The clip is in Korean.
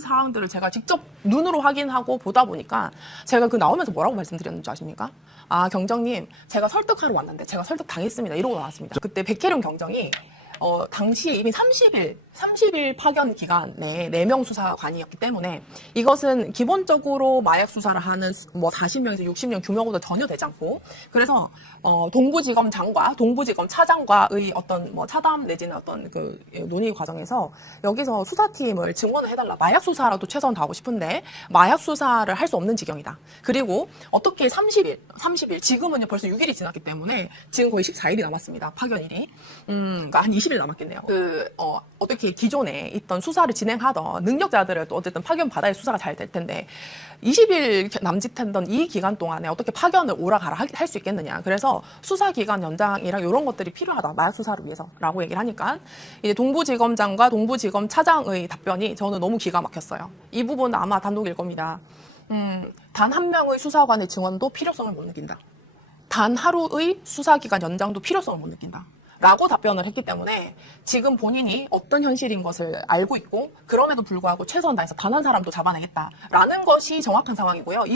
사항들을 제가 직접 눈으로 확인하고 보다 보니까 제가 그 나오면서 뭐라고 말씀드렸는지 아십니까? 아 경정님 제가 설득하러 왔는데 제가 설득 당했습니다 이러고 나왔습니다. 그때 백혜룡 경정이 어, 당시에 이미 30일, 30일 파견 기간 내에 4명 수사관이었기 때문에 이것은 기본적으로 마약 수사를 하는 뭐 40명에서 60명 규모보다 전혀 되지 않고 그래서 어, 동부지검장과 동부지검 차장과의 어떤 뭐 차담 내지는 어떤 그 논의 과정에서 여기서 수사팀을 증원을 해달라. 마약 수사라도 최선 다하고 싶은데 마약 수사를 할 수 없는 지경이다. 그리고 어떻게 30일, 30일, 지금은요 벌써 6일이 지났기 때문에 지금 거의 14일이 남았습니다. 파견일이. 음, 그러니까 한 20일 남았겠네요. 그, 어, 어떻게 기존에 있던 수사를 진행하던 능력자들을 또 어쨌든 파견 받아야 수사가 잘 될 텐데 20일 남짓했던 이 기간 동안에 어떻게 파견을 오라가라 할 수 있겠느냐. 그래서 수사 기간 연장이랑 이런 것들이 필요하다. 마약 수사를 위해서라고 얘기를 하니까 이제 동부지검장과 동부지검 차장의 답변이 저는 너무 기가 막혔어요. 이 부분은 아마 단독일 겁니다. 음, 단 한 명의 수사관의 증언도 필요성을 못 느낀다. 단 하루의 수사기간 연장도 필요성을 못 느낀다. 라고 답변을 했기 때문에 지금 본인이 어떤 현실인 것을 알고 있고 그럼에도 불구하고 최선을 다해서 단 한 사람도 잡아내겠다라는 것이 정확한 상황이고요.